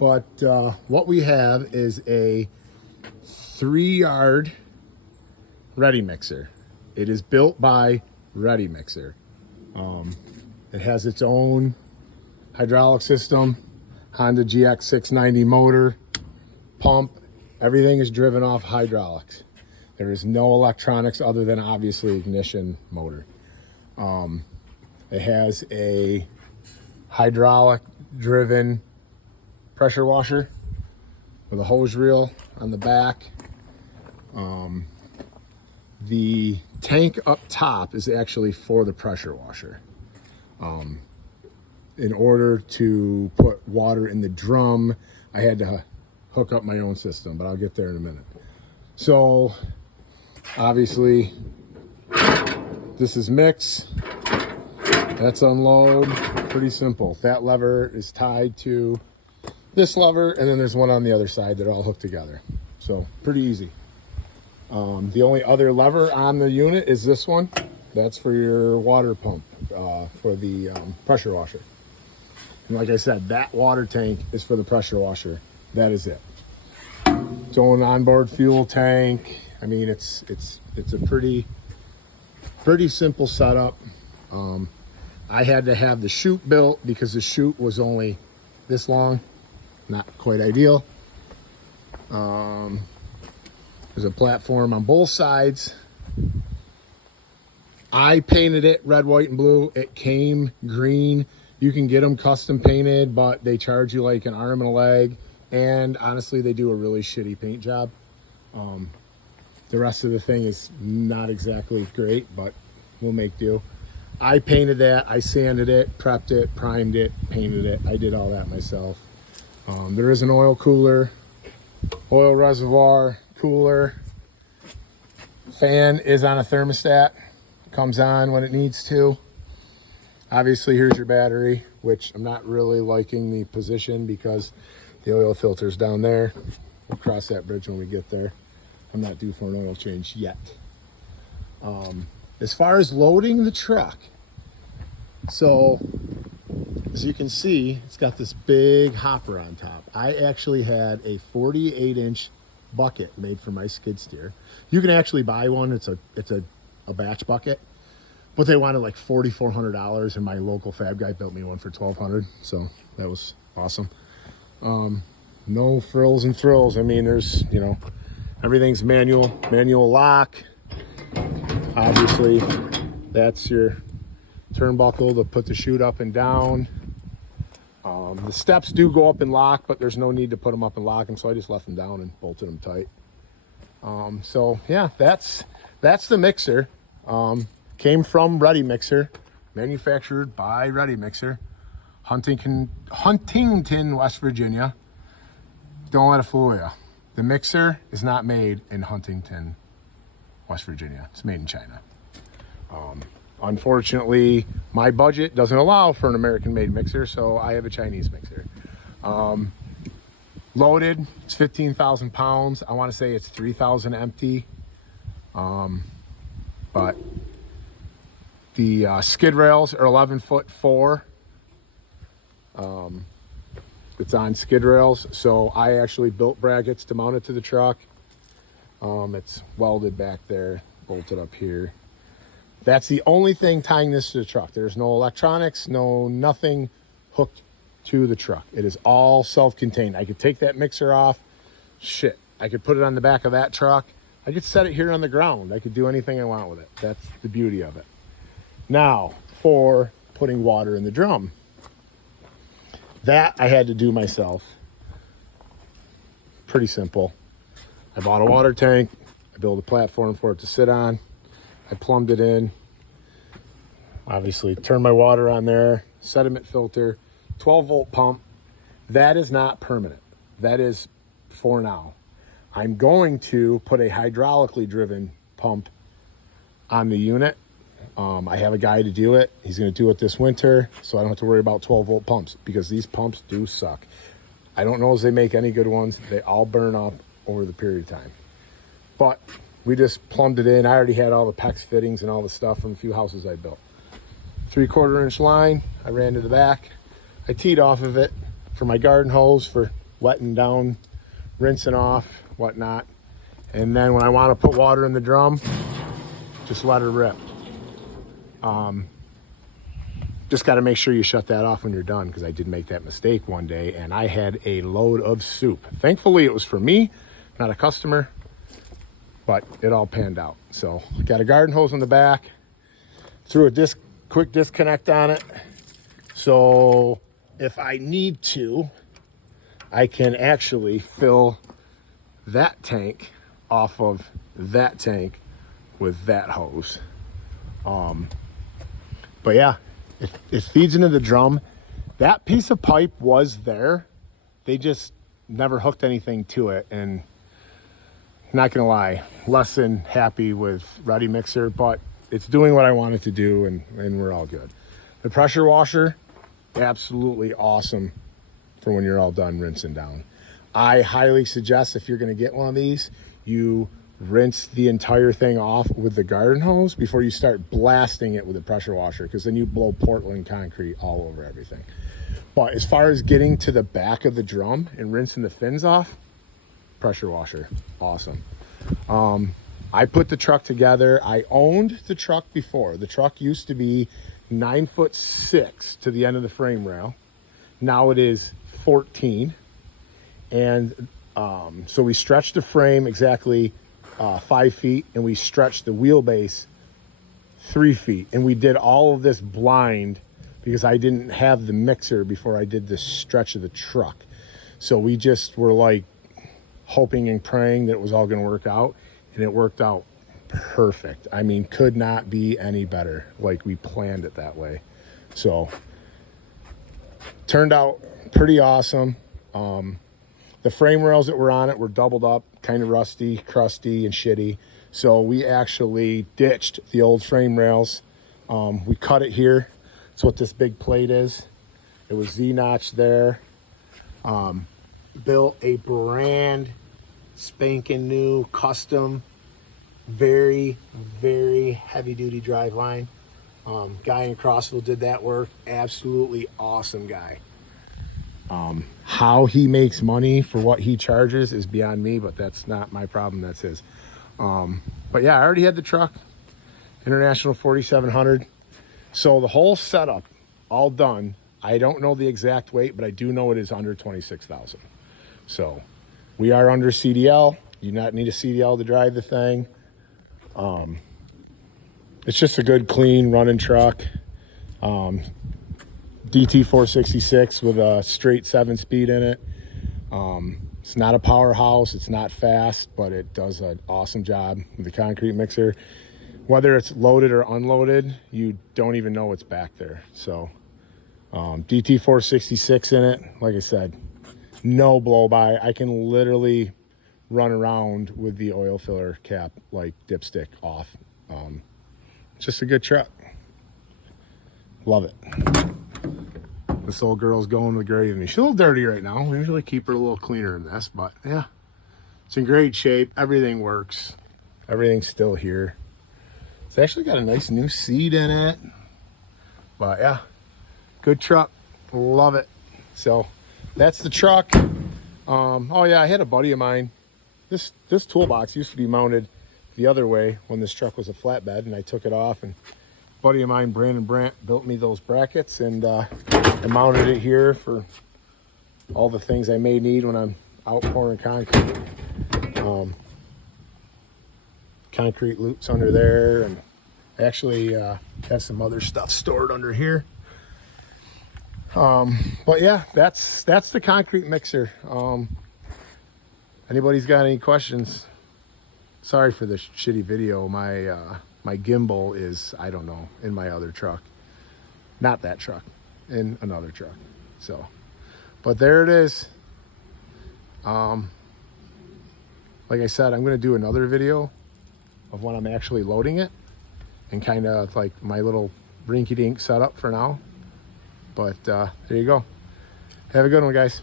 But what we have is a 3-yard Ready Mixer. It is built by Ready Mixer. It has its own hydraulic system, Honda GX 690 motor, pump. Everything is driven off hydraulics. There is no electronics other than obviously ignition motor. It has a hydraulic driven pressure washer with a hose reel on the back. The tank up top is actually for the pressure washer. In order to put water in the drum, I had to hook up my own system, but I'll get there in a minute. So obviously this is mix, that's unload, pretty simple. That lever is tied to this lever, and then there's one on the other side that are all hooked together. So pretty easy. The only other lever on the unit is this one. That's for your water pump, for the pressure washer. And like I said, that water tank is for the pressure washer. That is it. Its own onboard fuel tank. I mean, it's a pretty simple setup. I had to have the chute built because the chute was only this long, not quite ideal. There's a platform on both sides. I painted it red, white, and blue. It came green. You can get them custom painted, but they charge you like an arm and a leg. And honestly, they do a really shitty paint job. The rest of the thing is not exactly great, but we'll make do. I painted that. I sanded it, prepped it, primed it, painted it. I did all that myself. There is an oil cooler, oil reservoir, cooler. Fan is on a thermostat. Comes on when it needs to. Obviously, here's your battery, which I'm not really liking the position because the oil filter's down there. We'll cross that bridge when we get there. I'm not due for an oil change yet. As far as loading the truck, so as you can see, it's got this big hopper on top. I actually had a 48-inch bucket made for my skid steer. You can actually buy one. It's a batch bucket, but they wanted like $4,400, and my local fab guy built me one for $1,200. So that was awesome. No frills and thrills. I mean, there's, everything's manual lock. Obviously, that's your turnbuckle to put the chute up and down. The steps do go up and lock, but there's no need to put them up and lock them, so I just left them down and bolted them tight. So yeah, that's the mixer. Came from Ready Mixer, manufactured by Ready Mixer, Huntington, West Virginia. Don't let it fool you. The mixer is not made in Huntington, West Virginia. It's made in China. Unfortunately, my budget doesn't allow for an American-made mixer, so I have a Chinese mixer. Loaded, it's 15,000 pounds. I want to say it's 3,000 empty. But the skid rails are 11'4". It's on skid rails, so I actually built brackets to mount it to the truck. It's welded back there, bolted up here. That's the only thing tying this to the truck. There's no electronics, nothing hooked to the truck. It is all self-contained. I could take that mixer off. Shit, I could put it on the back of that truck. I could set it here on the ground. I could do anything I want with it. That's the beauty of it. Now, for putting water in the drum. That I had to do myself. Pretty simple. I bought a water tank. I built a platform for it to sit on. I plumbed it in. Obviously, turned my water on there. Sediment filter. 12-volt pump. That is not permanent. That is for now. I'm going to put a hydraulically driven pump on the unit. I have a guy to do it. He's going to do it this winter, so I don't have to worry about 12-volt pumps because these pumps do suck. I don't know if they make any good ones. They all burn up over the period of time. But we just plumbed it in. I already had all the PEX fittings and all the stuff from a few houses I built. 3/4 inch line. I ran to the back. I teed off of it for my garden hose for wetting down, rinsing off, whatnot. And then when I want to put water in the drum, just let her rip. Just got to make sure you shut that off when you're done, because I did make that mistake one day and I had a load of soup. Thankfully it was for me, not a customer, but it all panned out. So got a garden hose on the back, threw a quick disconnect on it. So if I need to, I can actually fill that tank off of that tank with that hose. But yeah, it feeds into the drum. That piece of pipe was there. They just never hooked anything to it. And not gonna lie, less than happy with Ready Mixer, but it's doing what I want it to do, and we're all good. The pressure washer, absolutely awesome for when you're all done rinsing down. I highly suggest, if you're gonna get one of these, you rinse the entire thing off with the garden hose before you start blasting it with the pressure washer, because then you blow Portland concrete all over everything. But as far as getting to the back of the drum and rinsing the fins off, pressure washer, awesome. I put the truck together. I owned the truck before. The truck used to be 9'6" to the end of the frame rail. Now it is 14. And so we stretched the frame exactly 5 feet, and we stretched the wheelbase 3 feet. And we did all of this blind because I didn't have the mixer before I did this stretch of the truck. So we just were like hoping and praying that it was all going to work out, and it worked out perfect. I mean, could not be any better. Like, we planned it that way. So turned out pretty awesome. The frame rails that were on it were doubled up, kind of rusty, crusty, and shitty. So we actually ditched the old frame rails. We cut it here. That's what this big plate is. It was Z-notch there. Built a brand spanking new, custom, very, very heavy-duty drive line. Guy in Crossville did that work. Absolutely awesome guy. How he makes money for what he charges is beyond me, but that's not my problem, that's his. But yeah, I already had the truck, International 4700. So the whole setup, all done. I don't know the exact weight, but I do know it is under 26,000. So we are under CDL. You do not need a CDL to drive the thing. It's just a good, clean running truck. DT 466 with a straight 7-speed in it. It's not a powerhouse, it's not fast, but it does an awesome job with the concrete mixer. Whether it's loaded or unloaded, you don't even know what's back there. So DT 466 in it, like I said, no blow by. I can literally run around with the oil filler cap like dipstick off. Just a good truck. Love it. This old girl's going to the grave with me. She's a little dirty right now. We usually keep her a little cleaner than this, but yeah, it's in great shape. Everything works. Everything's still here. It's actually got a nice new seat in it. But yeah, good truck. Love it. So that's the truck. Oh yeah, I had a buddy of mine. This toolbox used to be mounted the other way when this truck was a flatbed, and I took it off, and a buddy of mine, Brandon Brandt, built me those brackets, and I mounted it here for all the things I may need when I'm out pouring concrete. Concrete loops under there, and actually have some other stuff stored under here. But yeah, that's the concrete mixer. Anybody's got any questions? Sorry for this shitty video. My gimbal is, I don't know, in my other truck. Not that truck, in another truck. So, but there it is. Like I said, I'm going to do another video of when I'm actually loading it, and kind of like my little rinky-dink setup for now. But there you go. Have a good one, guys.